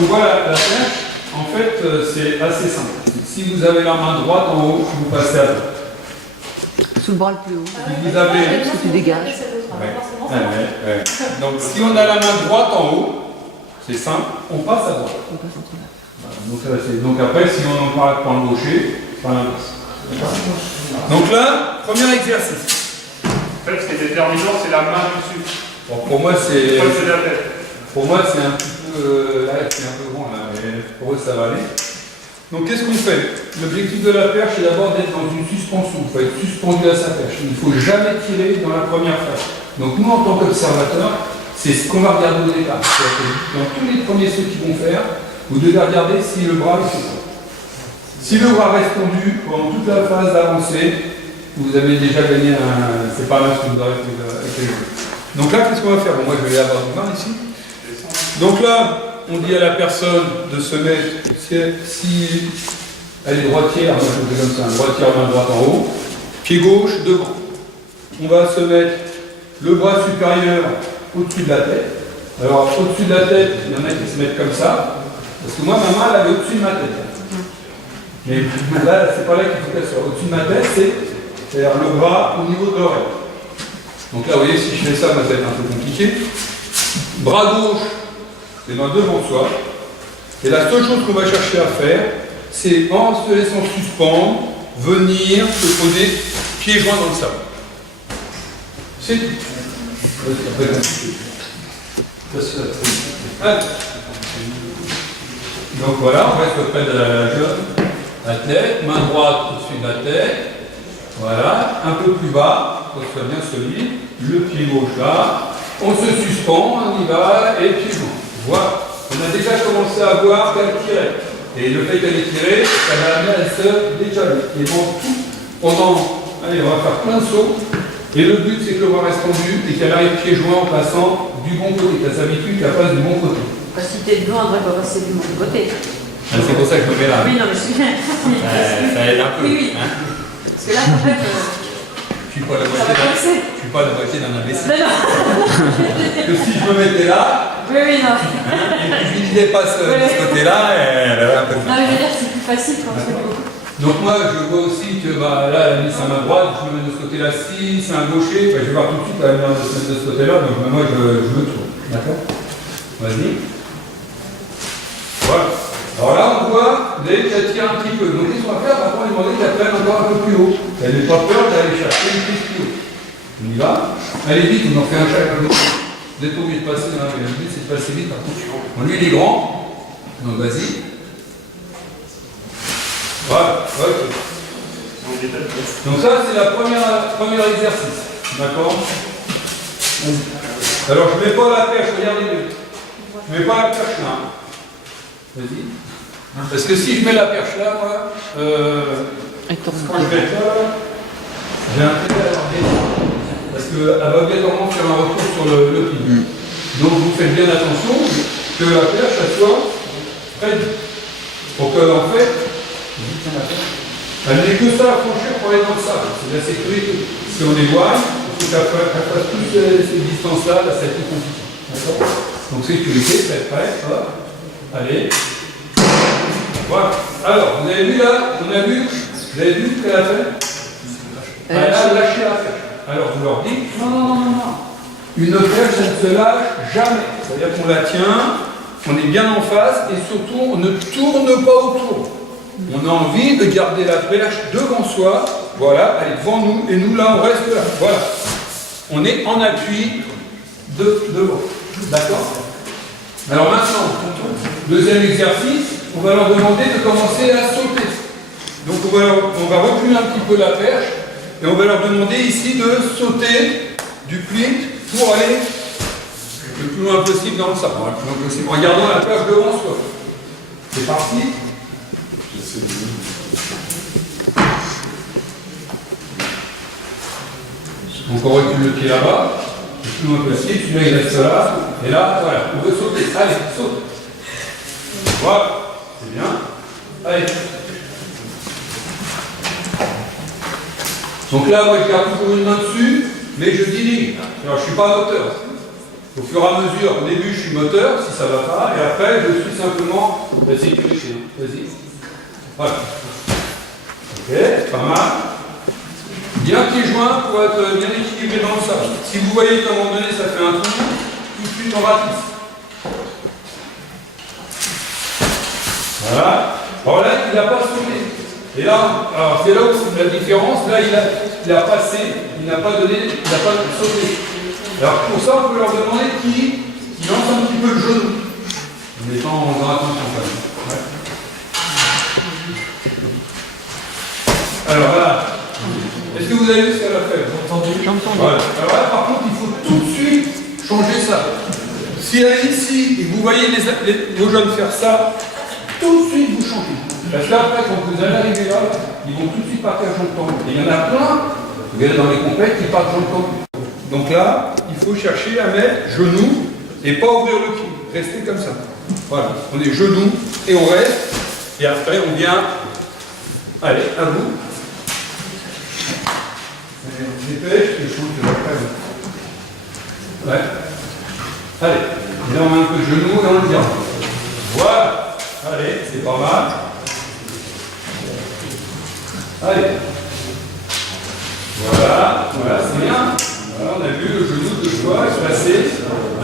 on voit la perche, en fait, c'est assez simple. Si vous avez la main droite en haut, vous passez à droite. Sous le bras le plus haut. Si vous avez... Parce que tu dégages. Ouais. Donc si on a la main droite en haut, c'est simple, on passe à droite. On passe entre là. Voilà, donc après, si on en parle pour le gaucher, pas l'inverse. Donc là, premier exercice. En fait, ce qui est déterminant, c'est la main dessus. Bon, pour moi, c'est... C'est la tête. Pour moi, c'est un petit peu... là, c'est un peu grand, là, mais pour eux, ça va aller. Donc, qu'est-ce qu'on fait? L'objectif de la perche, c'est d'abord d'être dans une suspension. Il faut être suspendu à sa perche. Il ne faut jamais tirer dans la première phase. Donc, nous, en tant qu'observateurs, c'est ce qu'on va regarder au départ. Dans tous les premiers sauts qu'ils vont faire, vous devez regarder si le bras est fait. Si le bras reste tendu pendant toute la phase d'avancée, vous avez déjà gagné un... C'est pas mal ce que vous aurez fait avec les jeux. Donc là, qu'est-ce qu'on va faire? Bon, moi, je vais avoir du main ici. Donc là, on dit à la personne de se mettre, si elle est droitière, moi je fais comme ça, droitière, main droite en haut, pied gauche devant. On va se mettre le bras supérieur au-dessus de la tête. Alors, au-dessus de la tête, il y en a qui se mettent comme ça, parce que moi, ma main, elle est au-dessus de ma tête. Mais là, c'est pas là qu'il faut qu'elle soit. Au-dessus de ma tête, c'est-à-dire le bras au niveau de l'oreille. Donc là, vous voyez, si je fais ça, ça va être un peu compliqué. Bras gauche, c'est devant soi. Et la seule chose qu'on va chercher à faire, c'est en se laissant suspendre, venir se poser pieds joints dans le sable. C'est tout. Donc voilà, on reste auprès de la tête, main droite au-dessus de la tête. Voilà, un peu plus bas, pour que ce soit bien solide. Le pied gauche là. On se suspend, on y va, et pied joint. Voilà. On a déjà commencé à voir qu'elle tirait. Et le fait qu'elle ait tiré, ça va amener à se décaler. Et donc tout, pendant, allez, on va faire plein de sauts. Et le but, c'est que le bras reste tendu et qu'elle arrive pieds joints en passant du bon côté. Qu'elle s'habitue qu'elle passe du bon côté. Si t'es devant, elle va passer du bon côté. Ah, c'est pour ça que je me mets là. Oui, non, mais je suis bien. Ça aide un peu. Oui. Hein, parce que là, en fait, je suis pas la moitié d'un imbécile. Non, non. Que si je me mettais là, oui, non. Et puis je lui disais pas de ce côté-là, elle avait un peu de Non, mais je veux dire, c'est plus facile quand c'est beaucoup. Donc moi, je vois aussi que là, elle a mis sa main droite, je me mets de ce côté-là. Si c'est un gaucher, je vais voir tout de suite la main de se mettre de ce côté-là, donc moi, je le trouve. D'accord? Vas-y. Voilà. Alors là, on voit, vous voyez qu'elle tire un petit peu. Donc qu'est-ce qu'on va faire? Maintenant, on va demander qu'elle prenne encore un peu plus haut. Elle n'est pas peur d'aller chercher une prise plus haut. On y va. Allez vite, on en fait un chacun. Vous êtes obligé de passer, hein, mais le but c'est de passer vite. Par contre, bon, lui il est grand, donc vas-y. Voilà, ok. Donc ça c'est la première exercice. D'accord? Alors je ne mets pas la perche, regardez bien. Je ne mets pas la perche là. Vas-y. Parce que si je mets la perche là, moi, quand je vais être là, j'ai intérêt à avoir parce qu'elle va obligatoirement faire un retour sur le pilier. Donc vous faites bien attention que la perche elle soit près pour que en fait, elle n'ait que ça à franchir pour aller dans le sable. C'est la sécurité. Si on éloigne, il faut qu'elle fasse toutes ces distances-là, là, ça va être compliqué. D'accord? Donc sécurité, ça va être prêt. Hop. Allez. Voilà. Alors, vous avez vu là, vous avez vu ce qu'elle a fait? Elle a lâché la perche. Alors vous leur dites, non. Une perche, ça ne se lâche jamais. C'est-à-dire qu'on la tient, on est bien en face et surtout on ne tourne pas autour. On a envie de garder la perche devant soi. Voilà, elle est devant nous et nous là on reste là. Voilà. On est en appui devant. D'accord? Alors maintenant, deuxième exercice, on va leur demander de commencer à sauter. Donc on va reculer un petit peu la perche. Et on va leur demander ici de sauter du plinth pour aller le plus loin possible dans le sable. Le plus loin possible, en gardant la perche devant soi. C'est parti. Donc on recule le pied là-bas, le plus loin possible, celui-là il reste là, et là, voilà, on veut sauter. Allez, saute. Voilà, c'est bien. Allez. Donc là, moi, je garde toujours une main dessus, mais je dirige. Alors, je ne suis pas à hauteur. Au fur et à mesure, au début, je suis moteur, si ça ne va pas, et après, je suis simplement la sécurité. Vas-y. Voilà. Ok, pas mal. Bien pieds joints pour être bien équilibré dans le sol. Si vous voyez qu'à un moment donné, ça fait un trou, tout de suite, on ratisse. Voilà. Alors là, il n'a pas sauté. Et là, c'est là où la différence. Là, il a passé, il n'a pas donné, il n'a pas sauté. Alors pour ça, on peut leur demander qui lance un petit peu le genou. En étant en attention quand même. Ouais. Alors voilà. Est-ce que vous avez vu ce qu'elle a fait? J'ai entendu. Voilà. Alors là, par contre, il faut tout de suite changer ça. Si elle est ici et que vous voyez vos jeunes faire ça, tout de suite vous changez. Parce qu'après, quand vous allez arriver là, ils vont tout de suite partir jambes tendues. Et il y en a plein, vous verrez dans les compètes, qui partent jambes tendues. Donc là, il faut chercher à mettre genoux et pas ouvrir le pied. Restez comme ça. Voilà. On est genoux et on reste. Et après, on vient. Allez, à vous. Dépêche, je trouve que après. Ouais. Allez. Là, on met un peu de genoux et on le vient. Voilà. Allez, c'est pas mal. Allez. Voilà, voilà, c'est bien. Voilà, on a vu le genou deux fois, se passer.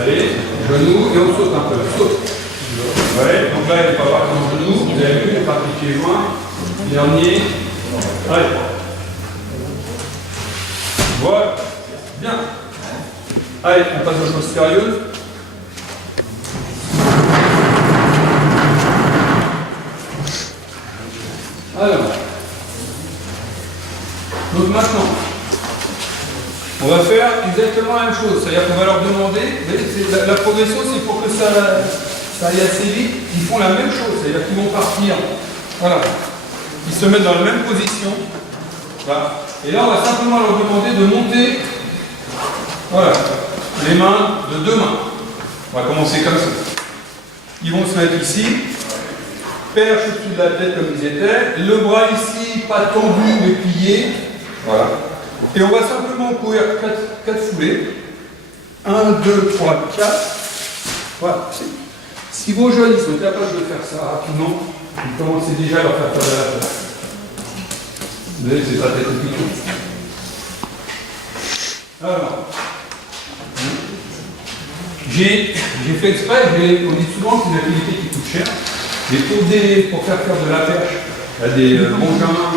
Allez, genou et on saute un peu. Saute. Ouais, donc là, il ne faut pas avoir le genou. Vous avez vu, les parties pieds joints. Dernier. Allez. Voilà. Bien. Allez, on passe aux choses sérieuses. Alors. Donc maintenant, on va faire exactement la même chose. C'est-à-dire qu'on va leur demander, la progression, c'est pour que ça aille assez vite, ils font la même chose. C'est-à-dire qu'ils vont partir, voilà, ils se mettent dans la même position. Voilà. Et là, on va simplement leur demander de monter, voilà, les mains de deux mains. On va commencer comme ça. Ils vont se mettre ici, perche au-dessus de la tête comme ils étaient, le bras ici, pas tendu mais plié. Voilà. Et on va simplement courir 4 foulées. 1, 2, 3, 4. Voilà. Si vos jeunes ils sont capables de faire ça rapidement, vous commencez déjà à leur faire faire de la place. Vous voyez, c'est pas très compliqué. Alors, j'ai fait exprès, on dit souvent que c'est une activité qui coûte cher, mais pour faire de la perche, il y a des engins,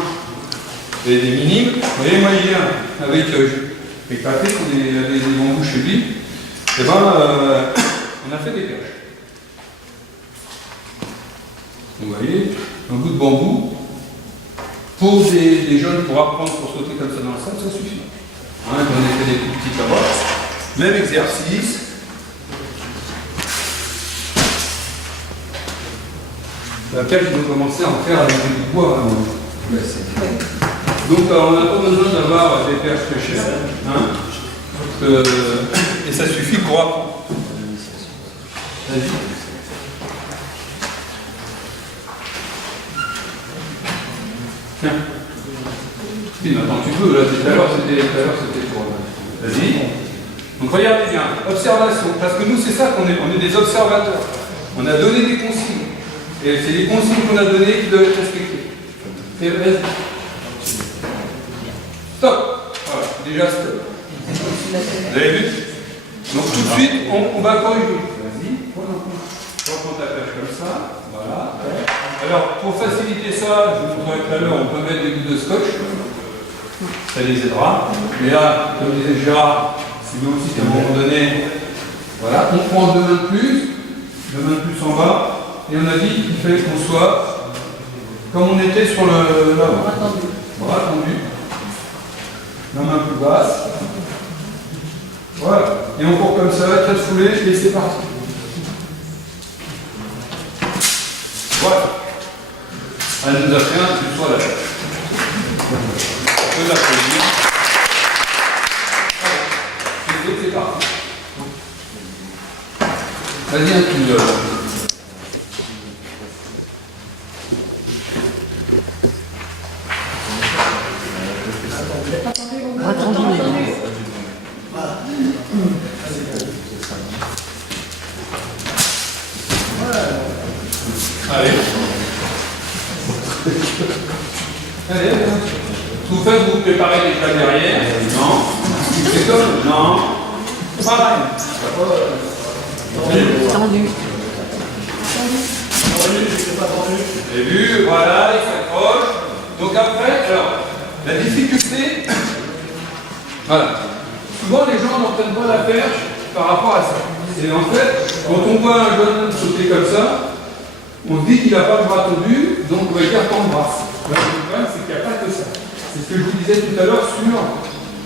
des minimes. Vous voyez, moi hier, avec Patrick, on avait des bambous chez lui, et ben, on a fait des perches. Vous voyez, un bout de bambou, pour des jeunes, pour apprendre, pour sauter comme ça dans le sable, ça suffit. Hein, on a fait des coups petits là-bas. Même exercice. La perche, ils vont commencer à en faire avec du bois. Hein. Donc, on n'a pas besoin d'avoir des perches très chères. Hein. Et ça suffit pour apprendre. Vas-y. Tiens. Oui, maintenant tu peux, là, tout à l'heure c'était pour. Vas-y. Donc regardez bien, observation, parce que nous c'est ça qu'on est, on est des observateurs. On a donné des consignes. Et c'est les consignes qu'on a données qui doivent être respectées. Et vas-y. Stop. Voilà, déjà stop. Vous avez vu? Donc tout de suite, on va corriger. Vas-y, reprends ta pêche comme ça. Voilà. Alors, pour faciliter ça, je vous montrerai tout à l'heure, on peut mettre des gouttes de scotch. Ça les aidera. Mais là, comme disait Gérard, c'est bien aussi qu'à un moment donné, voilà, on prend deux mains de plus en bas, et on a dit qu'il fallait qu'on soit comme on était sur le bras tendu. Bras tendu. La main plus basse. Voilà. Et on court comme ça, 4 foulées, et c'est parti. Voilà. Elle nous a fait un plus soit là. On peut l'applaudir. C'est parti. Vas-y, un coup de... préparez déjà derrière. Non. C'est comme non. Pareil. Tendu. Vous avez vu, voilà, il s'accroche. Donc après, alors, la difficulté, voilà. Souvent les gens n'entraînent pas la perche par rapport à ça. Et en fait, quand on voit un jeune sauter comme ça, on se dit qu'il n'a pas le bras tendu, donc on va dire qu'on le bras. Le problème, c'est qu'il n'y a pas que ça. C'est ce que je vous disais tout à l'heure sur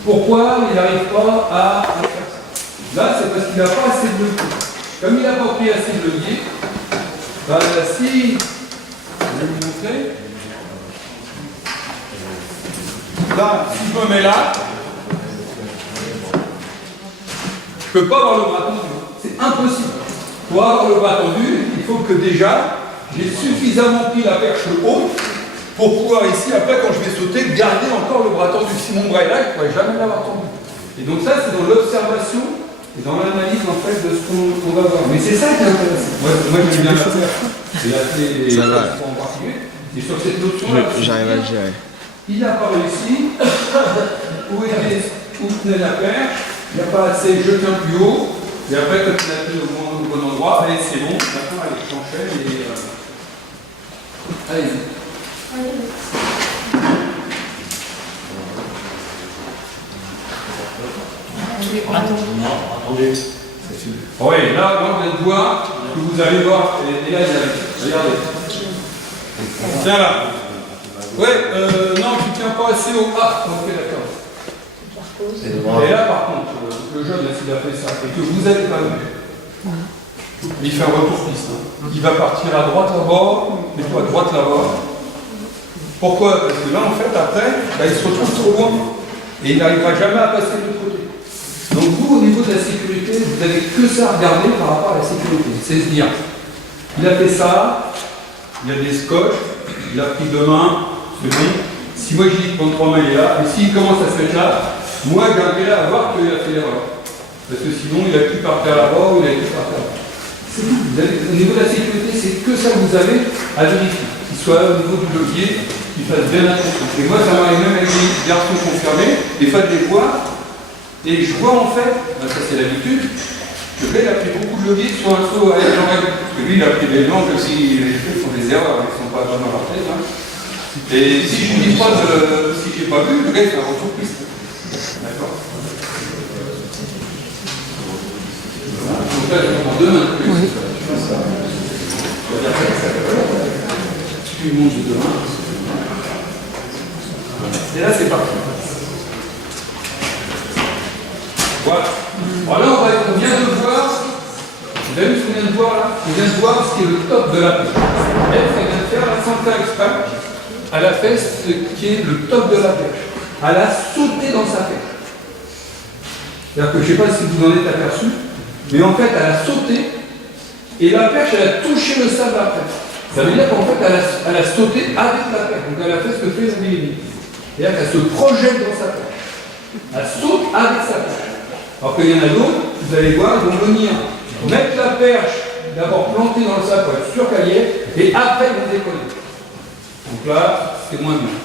pourquoi il n'arrive pas à faire ça. Là, c'est parce qu'il n'a pas assez de levier. Comme il n'a pas pris assez de levier, bah, si, je vais vous montrer, là, si je me mets là, je ne peux pas avoir le bras tendu. C'est impossible. Pour avoir le bras tendu, il faut que déjà, j'ai suffisamment pris la perche haute pour pouvoir ici, après, quand je vais sauter, garder encore le bras tendu. Si mon bras est là, je ne pourrais jamais l'avoir tendu. Et donc ça, c'est dans l'observation et dans l'analyse, en fait, de ce qu'on va voir. Mais c'est ça qui est intéressant. Moi j'aime bien la perche. Et là, c'est en particulier. Et sur cette notion-là, j'arrive à le gérer. il n'a pas réussi. Où tenait la perche? Il n'y a pas assez, je tiens plus haut. Et après, quand il a tenu au bon endroit, allez, c'est bon. Maintenant, allez, j'enchaîne et. Allez-y. Oui, là, moi, vous allez voir que vous allez voir. Et là, il arrive. Regardez. Tiens là. Ouais, non, tu tiens pas assez haut. Ah, ok, d'accord. Et là, par contre, le jeune, s'il a fait ça, et que vous n'avez pas vu, il fait un retour piste. Il va partir à droite là-bas, et toi à droite là-bas. Pourquoi? Parce que là, en fait, après, bah, il se retrouve trop loin. Et il n'arrivera jamais à passer de l'autre côté. Donc vous, au niveau de la sécurité, vous n'avez que ça à regarder par rapport à la sécurité. C'est se dire, il a fait ça, il y a des scotch, il a pris 2 mains, c'est bon. Si moi je dis que prendre 3 mains, il est là, mais s'il commence à se mettre là, moi j'ai intérêt à voir qu'il a fait l'erreur. Parce que sinon, il a pu partir là-bas ou il a pu partir là-bas. C'est tout. Au niveau de la sécurité, c'est que ça que vous avez à vérifier. Qu'il soit au niveau du levier, qu'il fasse bien attention. Et moi, ça m'arrive même avec des garçons confirmés, des fois de les voir, et je vois en fait, ben ça c'est l'habitude, que le gars il a pris beaucoup de levier sur un saut avec l'oreille. Parce que lui, il a pris des langues si les cheveux font des erreurs, ils ne sont pas vraiment à leur tête. Hein. Et si je ne dis pas si je n'ai pas vu, le gars il fait un retour piste. D'accord. Donc là, je vais prendre 2 mains de plus. Oui. Tu montes de 2 mains. Et là, c'est parti. Voilà. Alors là, on vient de voir, vous avez vu ce qu'on vient de voir là? On vient de voir ce qui est le top de la pêche. Elle vient de faire, sans faire exprès, elle a fait ce qui est le top de la pêche. Elle a sauté dans sa pêche. C'est-à-dire que je ne sais pas si vous en êtes aperçu, mais en fait, elle a sauté et la perche, elle a touché le sable après. Ça veut dire qu'en fait, elle a sauté avec la perche. Donc elle a fait ce que fait la Billy. C'est-à-dire qu'elle se projette dans sa perche. Elle saute avec sa perche. Alors qu'il y en a d'autres, vous allez voir, ils vont venir mettre la perche d'abord plantée dans le sable pour être sûr qu'elle y est, et après ils vont décoller. Donc là, c'est moins bien.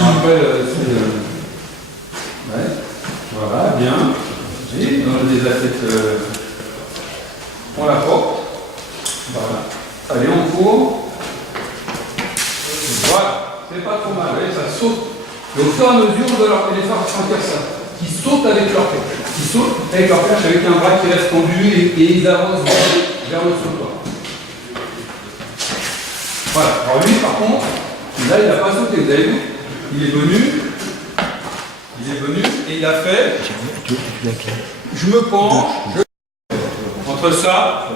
Après, c'est. Ouais. Voilà, bien. Et on a des assiettes. On la porte. Voilà. Allez, on court. Voilà. C'est pas trop mal. Vous voyez, ça saute. Et au fur et à mesure, on doit leur faire sentir ça. Qui sautent avec leur perche. Qui sautent avec leur perche avec un bras qui reste tendu et ils avancent vers le sautoir. Voilà. Alors lui, par contre, là, il n'a pas sauté. Vous avez vu? Il est venu et il a fait. Je me penche. Entre ça.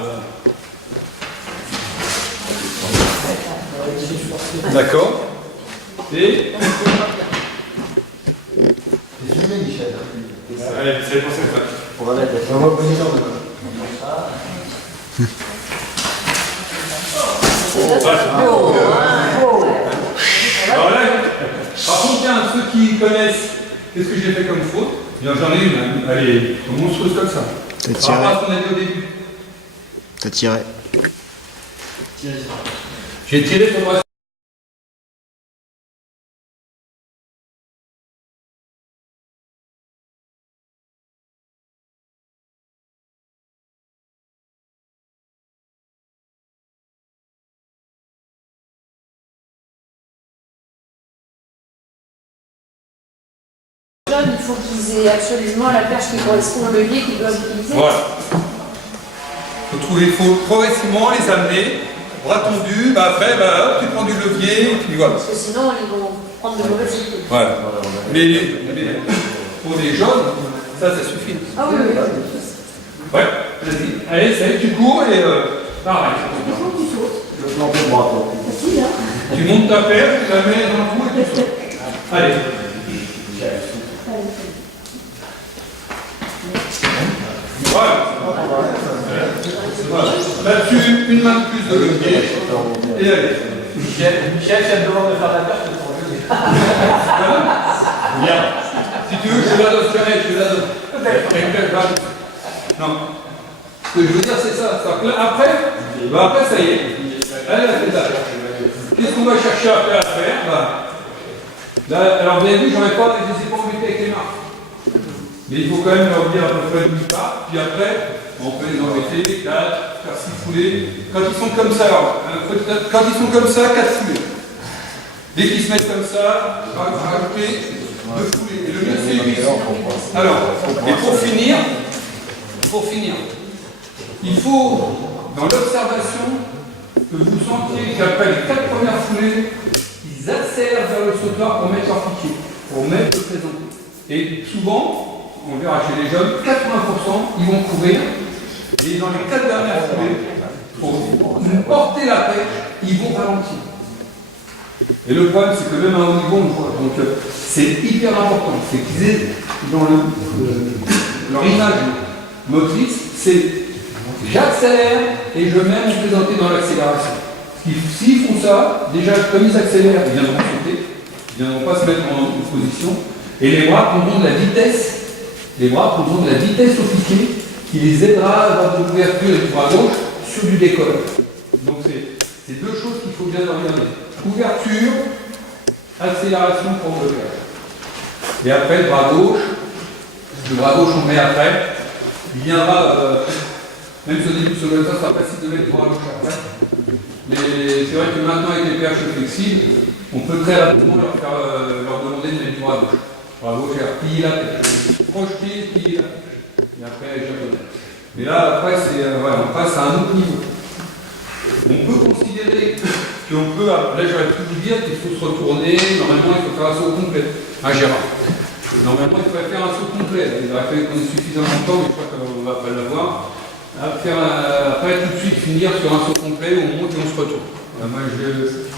D'accord. Et. Allez, c'est pour cette fois. On va mettre la Alors là, par contre, tiens, ceux qui connaissent, qu'est-ce que j'ai fait comme faute? J'en ai une, elle est monstrueuse comme ça. T'as tiré. Par rapport à ce qu'on a dit au début. T'as tiré. J'ai tiré sur moi. faut qu'ils aient absolument la perche qui correspond au levier qu'ils doivent utiliser. Voilà. Il faut progressivement les amener, bras tendus, après, hop, tu prends du levier, et puis voilà. Parce que sinon, ils vont prendre de mauvaises idées. Voilà. Mais pour les jaunes, ça suffit. Ah oui, oui. Ouais, vas-y. Allez, ça y est, tu cours et pareil. Il faut que tu sautes. Le plan de droite. Facile, hein? Tu montes ta paire, tu la mets dans le trou et tu sautes. Allez. Voilà. Voilà. Là-dessus, une main de plus de levier. Et allez. Michel, si elle me demande de faire la perche, c'est pour le levier. Bien. Si tu veux, je te la donne, je te la donne. Non. Ce que je veux dire, c'est ça. Après, ça y est. Elle a fait ça. Qu'est-ce qu'on va chercher après à faire? Là, alors vous avez vu, je ne les ai pas embêtés avec les marques. Mais il faut quand même leur dire à peu près d'où ils partent. Puis après, on peut les embêter, 4, faire 6 foulées. Quand ils sont comme ça, alors, quand ils sont comme ça, 4 foulées. Dès qu'ils se mettent comme ça, on va rajouter 2 foulées. Et le mieux, c'est 8. Alors, et pour finir, il faut, dans l'observation, que vous sentiez qu'après les 4 premières foulées, ils accélèrent vers le sautoir pour mettre leur piqué, pour mettre le présenté. Et souvent, on verra chez les jeunes, 80% ils vont courir, et dans les 4 dernières foulées, pour nous porter la pêche, ils vont ralentir. Et le problème, c'est que même à un haut niveau, on le voit. Donc c'est hyper important. C'est qu'ils aient dans leur image motrice, c'est j'accélère et je mets mon présenté dans l'accélération. S'ils font ça, déjà comme ils accélèrent, ils viendront sauter, ils ne viendront pas se mettre en position, et les bras prendront de la vitesse, au piqué, qui les aidera à avoir de l'ouverture du bras gauche sur du décollage. Donc c'est deux choses qu'il faut bien regarder. Ouverture, accélération pour le blocage. Et après, le bras gauche on met après. Il viendra, même si au début sur le tas, ça sera facile de mettre le bras gauche après. Mais c'est vrai que maintenant, avec les perches flexibles, on peut très rapidement leur demander de mettre du bras gauche. Bras gauche, plier la perche. Projeter, plier la perche. Et après, japonais. Mais là, après, on passe à un autre niveau. On peut considérer qu'on peut, là j'aurais pu vous dire qu'il faut se retourner, normalement il faut faire un saut complet. Ah Gérard, normalement il faudrait faire un saut complet, il aurait fallu qu'on ait suffisamment de temps, mais je crois qu'on ne va pas l'avoir. Après tout de suite finir sur un saut complet, on monte et on se retourne. Moi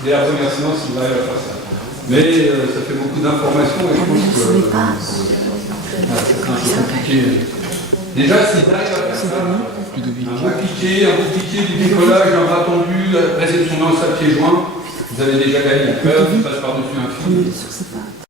dès la première séance il va aller faire ça. Mais ça fait beaucoup d'informations et je pense que c'est un peu compliqué. Déjà s'ils arrivent à faire ça, un beau piqué, du décollage, un bras tendu, la réception d'un sac pied joint, vous avez déjà gagné. Après, tu passes par-dessus un fil.